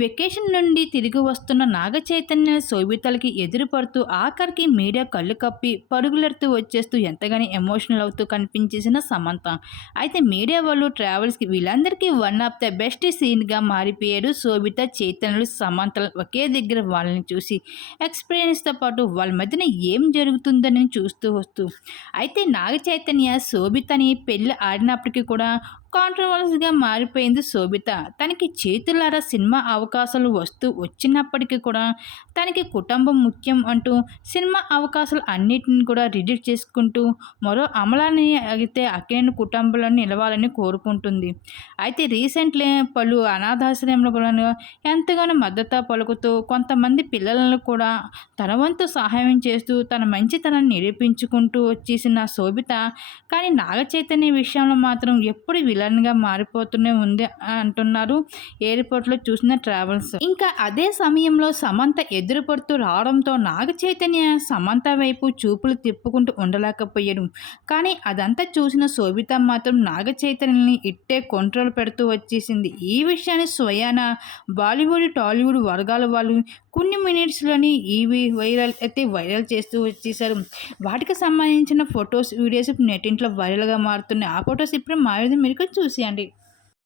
Vacation నుండి తిరిగి వస్తున్న నాగ చైతన్య శోభితలకి ఎదురుపడుతూ ఆఖరికి మీడియా కళ్ళు కప్పి పరుగులెడుతూ వచ్చేస్తూ ఎంతగానో ఎమోషనల్ అవుతూ కనిపించేసిన సమంత. అయితే మీడియా వాళ్ళు ట్రావెల్స్కి వీళ్ళందరికీ వన్ ఆఫ్ ద బెస్ట్ సీన్గా మారిపోయారు శోభిత, చైతన్యులు, సమంతలు ఒకే దగ్గర వాళ్ళని చూసి ఎక్స్పీరియన్స్తో పాటు వాళ్ళ మధ్యన ఏం జరుగుతుందని చూస్తూ వస్తూ. అయితే నాగ చైతన్య శోభితని పెళ్ళి ఆడినప్పటికీ కూడా కాంట్రవర్సీగా మారిపోయింది శోభిత. తనకి చేతులారా సినిమా అవకాశాలు వచ్చినప్పటికీ కూడా తనకి కుటుంబం ముఖ్యం అంటూ సినిమా అవకాశాలు అన్నిటిని కూడా రిజెక్ట్ చేసుకుంటూ మరో అమలాని అయితే అక్కినేని కుటుంబంలో నిలవాలని కోరుకుంటుంది. అయితే రీసెంట్లీ పలు అనాథాశ్రయంలో కూడా ఎంతగానో మద్దతు పలుకుతూ కొంతమంది పిల్లలను కూడా తన వంతు సహాయం చేస్తూ తన మంచితనాన్ని నిరూపించుకుంటూ వచ్చేసిన శోభిత, కానీ నాగ చైతన్య విషయంలో మాత్రం ఎప్పుడు విలన్గా మారిపోతూనే ఉంది అంటున్నారు ఎయిర్పోర్ట్లో చూసిన ట్రావెల్స్. ఇంకా అదే సమయంలో సమంత ఎదురుపడుతూ రావడంతో నాగ చైతన్య సమంత వైపు చూపులు తిప్పుకుంటూ ఉండలేకపోయాడు. కానీ అదంతా చూసిన శోభిత మాత్రం నాగ చైతన్యని ఇట్టే కంట్రోల్ పెడుతూ వచ్చేసింది. ఈ విషయాన్ని స్వయాన బాలీవుడ్, టాలీవుడ్ వర్గాల వాళ్ళు కొన్ని మినిట్స్లోని వైరల్ చేస్తూ వచ్చేసారు. వాటికి సంబంధించిన ఫొటోస్, వీడియోస్ నెట్టింట్లో వైరల్గా మారుతున్నాయి. ఆ ఫొటోస్ ఇప్పుడు మా మీరు చూసేయండి.